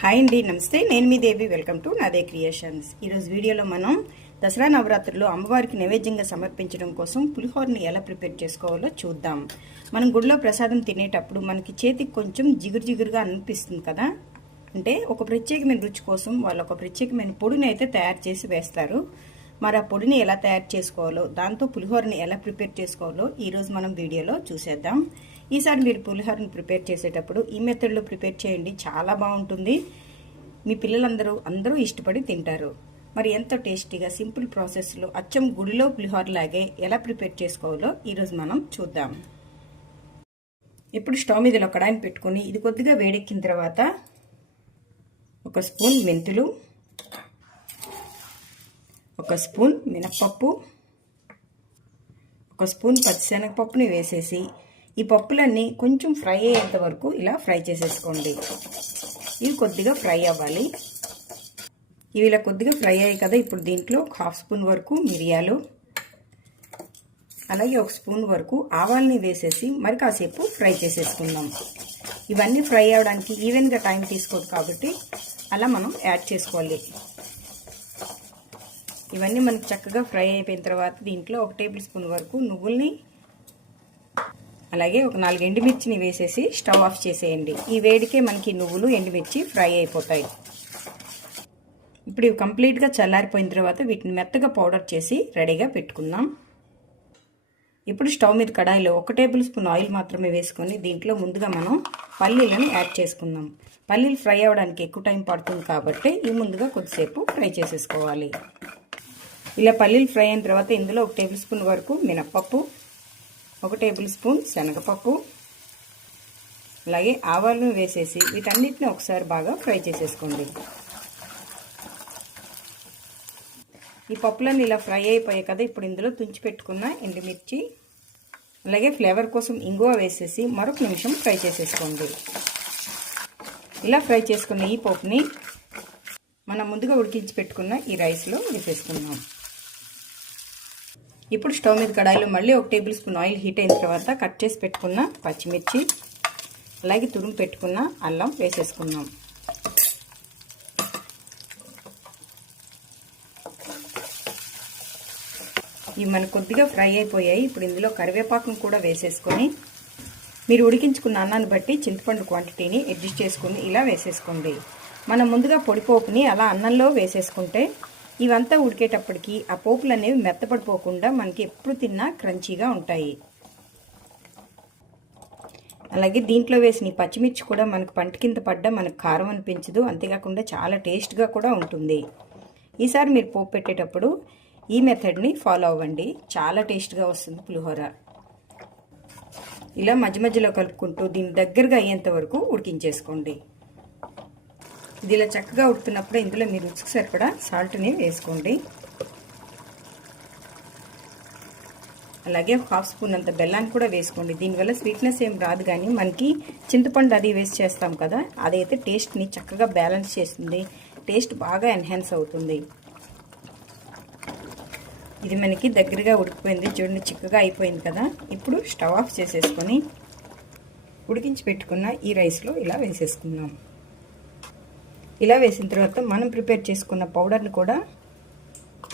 Hi అండి నమస్తే. నేను మీ Devi. Welcome to Nade creations ఈరోజు వీడియోలో మనం దసరా నవరాత్రుల్లో అమ్మవారికి నైవేద్యంగా సమర్పించడం కోసం పులిహోరని ఎలా ప్రిపేర్ చేసుకోవాలో చూద్దాం. మనం గుడిలో ప్రసాదం తినేటప్పుడు మనకి చేతికి కొంచెం జిగురు జిగురుగా అనిపిస్తుంది కదా? అంటే ఒక ప్రత్యేకమైన రుచి కోసం వాళ్ళు ఒక ప్రత్యేకమైన పొడిని అయితే తయారు చేసి వేస్తారు. మరి ఆ పొడిని ఎలా తయారు చేసుకోవాలో దాంతో పులిహోరని ఎలా ప్రిపేర్ చేసుకోవాలో ఈరోజు మనం వీడియోలో చూసేద్దాం. ఈసారి మీరు పులిహోరని ప్రిపేర్ చేసేటప్పుడు ఈ మెథడ్లో ప్రిపేర్ చేయండి. చాలా బాగుంటుంది. మీ పిల్లలందరూ అందరూ ఇష్టపడి తింటారు. మరి ఎంతో టేస్టీగా సింపుల్ ప్రాసెస్లో అచ్చం గుడిలో పులిహోర లాగే ఎలా ప్రిపేర్ చేసుకోవాలో ఈరోజు మనం చూద్దాం. ఇప్పుడు స్టవ్ మీద ఒక కడాయిని పెట్టుకొని ఇది కొద్దిగా వేడెక్కిన తర్వాత ఒక స్పూన్ మెంతులు ఒక స్పూన్ మినప్పప్పు ఒక స్పూన్ పచ్చిశనగపప్పుని వేసేసి ఈ పప్పులన్నీ కొంచెం ఫ్రై అయ్యేంత వరకు ఇలా ఫ్రై చేసేసుకోండి. ఇవి కొద్దిగా ఫ్రై అవ్వాలి. ఇవి ఇలా కొద్దిగా ఫ్రై అయ్యాయి కదా ఇప్పుడు దీంట్లో ఒక హాఫ్ స్పూన్ వరకు మిరియాలు అలాగే ఒక స్పూన్ వరకు ఆవాల్ని వేసేసి మరి కాసేపు ఫ్రై చేసేసుకుందాం. ఇవన్నీ ఫ్రై అవ్వడానికి ఈవెన్గా టైం తీసుకోదు కాబట్టి అలా మనం యాడ్ చేసుకోవాలి. ఇవన్నీ మనకు చక్కగా ఫ్రై అయిపోయిన తర్వాత దీంట్లో ఒక టేబుల్ స్పూన్ వరకు నువ్వుల్ని అలాగే ఒక నాలుగు ఎండుమిర్చిని వేసేసి స్టవ్ ఆఫ్ చేసేయండి. ఈ వేడికే మనకి నువ్వులు ఎండుమిర్చి ఫ్రై అయిపోతాయి. ఇప్పుడు ఇవి కంప్లీట్గా చల్లారిపోయిన తర్వాత వీటిని మెత్తగా పౌడర్ చేసి రెడీగా పెట్టుకుందాం. ఇప్పుడు స్టవ్ మీద కడాయిలో ఒక టేబుల్ స్పూన్ ఆయిల్ మాత్రమే వేసుకొని దీంట్లో ముందుగా మనం పల్లీలను యాడ్ చేసుకుందాం. పల్లీలు ఫ్రై అవ్వడానికి ఎక్కువ టైం పడుతుంది కాబట్టి ఈ ముందుగా కొద్దిసేపు ఫ్రై చేసేసుకోవాలి. ఇలా పల్లీలు ఫ్రై అయిన తర్వాత ఇందులో ఒక టేబుల్ స్పూన్ వరకు మినప్పప్పు ఒక టేబుల్ స్పూన్ శనగపప్పు అలాగే ఆవాలను వేసేసి వీటన్నిటిని ఒకసారి బాగా ఫ్రై చేసేసుకోండి. ఈ పప్పులన్నీ ఇలా ఫ్రై అయిపోయాయి కదా ఇప్పుడు ఇందులో తుంచి పెట్టుకున్న ఎండుమిర్చి అలాగే ఫ్లేవర్ కోసం ఇంగువ వేసేసి మరొక నిమిషం ఫ్రై చేసేసుకోండి. ఇలా ఫ్రై చేసుకున్న ఈ పప్పుని మనం ముందుగా ఉడికించి పెట్టుకున్న ఈ రైస్లో వేసేసుకుందాం. ఇప్పుడు స్టవ్ మీద కడాయిలో మళ్ళీ ఒక టేబుల్ స్పూన్ ఆయిల్ హీట్ అయిన తర్వాత కట్ చేసి పెట్టుకున్న పచ్చిమిర్చి అలాగే తురుము పెట్టుకున్న అల్లం వేసేసుకుందాం. ఇవి మనకు కొద్దిగా ఫ్రై అయిపోయాయి. ఇప్పుడు ఇందులో కరివేపాకును కూడా వేసేసుకొని మీరు ఉడికించుకున్న అన్నాన్ని బట్టి చింతపండు క్వాంటిటీని అడ్జస్ట్ చేసుకుని ఇలా వేసేసుకోండి. మనం ముందుగా పొడిపోపుని అలా అన్నంలో వేసేసుకుంటే ఇవంతా ఉడికేటప్పటికి ఆ పోపులు అనేవి మెత్తపడిపోకుండా మనకి ఎప్పుడు తిన్నా క్రంచీగా ఉంటాయి. అలాగే దీంట్లో వేసిన పచ్చిమిర్చి కూడా మనకు పంట కింద పడ్డా మనకు కారం అనిపించదు. అంతేకాకుండా చాలా టేస్ట్గా కూడా ఉంటుంది. ఈసారి మీరు పోపు పెట్టేటప్పుడు ఈ మెథడ్ని ఫాలో అవ్వండి. చాలా టేస్ట్గా వస్తుంది పులిహోర. ఇలా మధ్య మధ్యలో కలుపుకుంటూ దీని దగ్గరగా అయ్యేంత వరకు ఉడికించేసుకోండి. ఇది ఇలా చక్కగా ఉడుతున్నప్పుడు ఇందులో మీ రుచికి సరిపడా సాల్ట్ని వేసుకోండి. అలాగే హాఫ్ స్పూన్ అంత బెల్లాన్ని కూడా వేసుకోండి. దీనివల్ల స్వీట్నెస్ ఏం రాదు కానీ మనకి చింతపండు అది వేసి చేస్తాం కదా అదైతే టేస్ట్ని చక్కగా బ్యాలెన్స్ చేస్తుంది. టేస్ట్ బాగా ఎన్హాన్స్ అవుతుంది. ఇది మనకి దగ్గరగా ఉడికిపోయింది. చూడండి చిక్కగా అయిపోయింది కదా. ఇప్పుడు స్టవ్ ఆఫ్ చేసేసుకొని ఉడికించి పెట్టుకున్న ఈ రైస్లో ఇలా వేసేసుకుందాం. ఇలా వేసిన తర్వాత మనం ప్రిపేర్ చేసుకున్న పౌడర్ని కూడా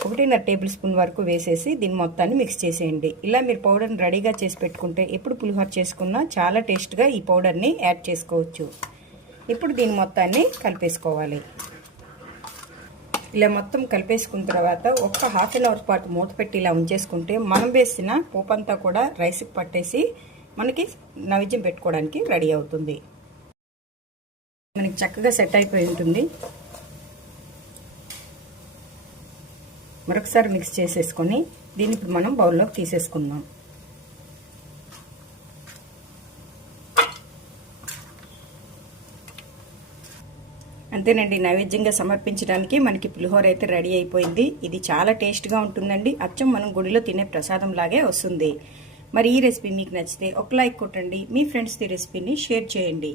ఒకటిన్నర టేబుల్ స్పూన్ వరకు వేసేసి దీని మొత్తాన్ని మిక్స్ చేసేయండి. ఇలా మీరు పౌడర్ని రెడీగా చేసి పెట్టుకుంటే ఎప్పుడు పులిహోర చేసుకున్నా చాలా టేస్ట్గా ఈ పౌడర్ని యాడ్ చేసుకోవచ్చు. ఇప్పుడు దీని మొత్తాన్ని కలిపేసుకోవాలి. ఇలా మొత్తం కలిపేసుకున్న తర్వాత ఒక్క హాఫ్ అన్ అవర్ పాటు మూత పెట్టి ఇలా ఉంచేసుకుంటే మనం వేసిన పోపంతా కూడా రైస్కి పట్టేసి మనకి నైవేద్యం పెట్టుకోవడానికి రెడీ అవుతుంది. మనకి చక్కగా సెట్ అయిపోయి ఉంటుంది. మరొకసారి మిక్స్ చేసేసుకొని దీన్ని ఇప్పుడు మనం బౌల్లోకి తీసేసుకుందాం. అంతేనండి నైవేద్యంగా సమర్పించడానికి మనకి పులిహోర అయితే రెడీ అయిపోయింది. ఇది చాలా టేస్ట్గా ఉంటుందండి. అచ్చం మనం గుడిలో తినే ప్రసాదం లాగే వస్తుంది. మరి ఈ రెసిపీ మీకు నచ్చితే ఒక లైక్ కొట్టండి. మీ ఫ్రెండ్స్కి రెసిపీని షేర్ చేయండి.